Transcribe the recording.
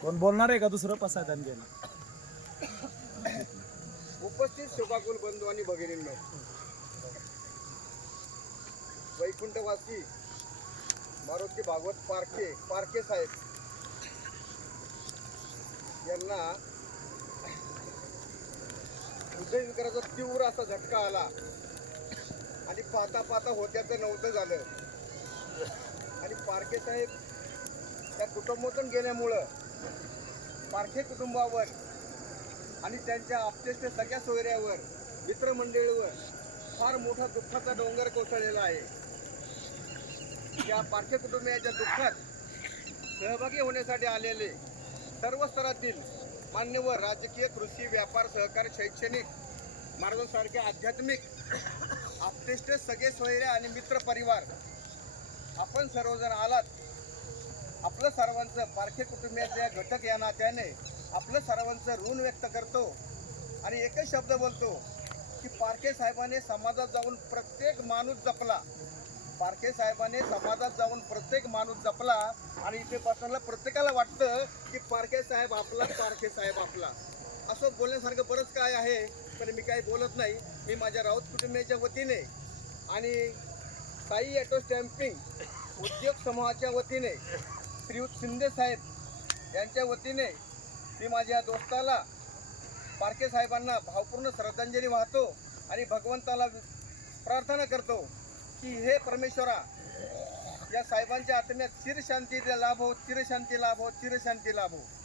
कोण बोलणार आहे का दुसरं? पसायदान गेलं उपस्थित शोकाकुल बंधू आणि भगिनींनो. वैकुंठवासी मारुती भागवत पारखे पारखे साहेब. यांना हृदयविकाराचा तीव्र असा झटका आला. आणि पाहता पाहता होत्याचं नव्हतं झालं. आणि पारखे साहेब त्या कुटुंबातून गेल्यामुळं पारखे कुटुंबावर आणि त्यांच्या आपतेच्या सगळ्या सोयऱ्यावर मित्रमंडळीवर फार मोठा दुःखाचा डोंगर कोसळलेला आहे. त्या पारखे कुटुंबियाच्या दुःखात सहभागी होण्यासाठी आलेले सर्व स्तरातील मान्यवर राजकीय कृषी व्यापार सहकार शैक्षणिक मार्गांसारखे आध्यात्मिक आपतेष्ट सगळे सोयरे आणि मित्र परिवार आपण सर्वजण आलात. आपलं सर्वांचं पारखे कुटुंबियाच्या घटक या नात्याने आपलं सर्वांचं ऋण व्यक्त करतो आणि एकच शब्द बोलतो की पारखे साहेबाने समाजात जाऊन प्रत्येक माणूस जपला. पारखे साहेबाने समाजात जाऊन प्रत्येक माणूस जपला आणि इथे बसण्याला प्रत्येकाला वाटतं की पारखे साहेब आपला पारखे साहेब आपला. असं बोलण्यासारखं बरंच काय आहे पण मी काही बोलत नाही. मी माझ्या राऊत कुटुंबियाच्या वतीने आणि साई ॲटो स्टॅम्पिंग उद्योग समूहाच्या वतीने श्रीयुत शिंदे साहेब यांच्या वतीने मी माझ्या दोस्ताला पारखे साहेबांना भावपूर्ण श्रद्धांजली वाहतो आणि भगवंताला प्रार्थना करतो की हे परमेश्वरा या साहेबांच्या आत्म्यात चिरशांती लाभो चिरशांती लाभो चिरशांती हो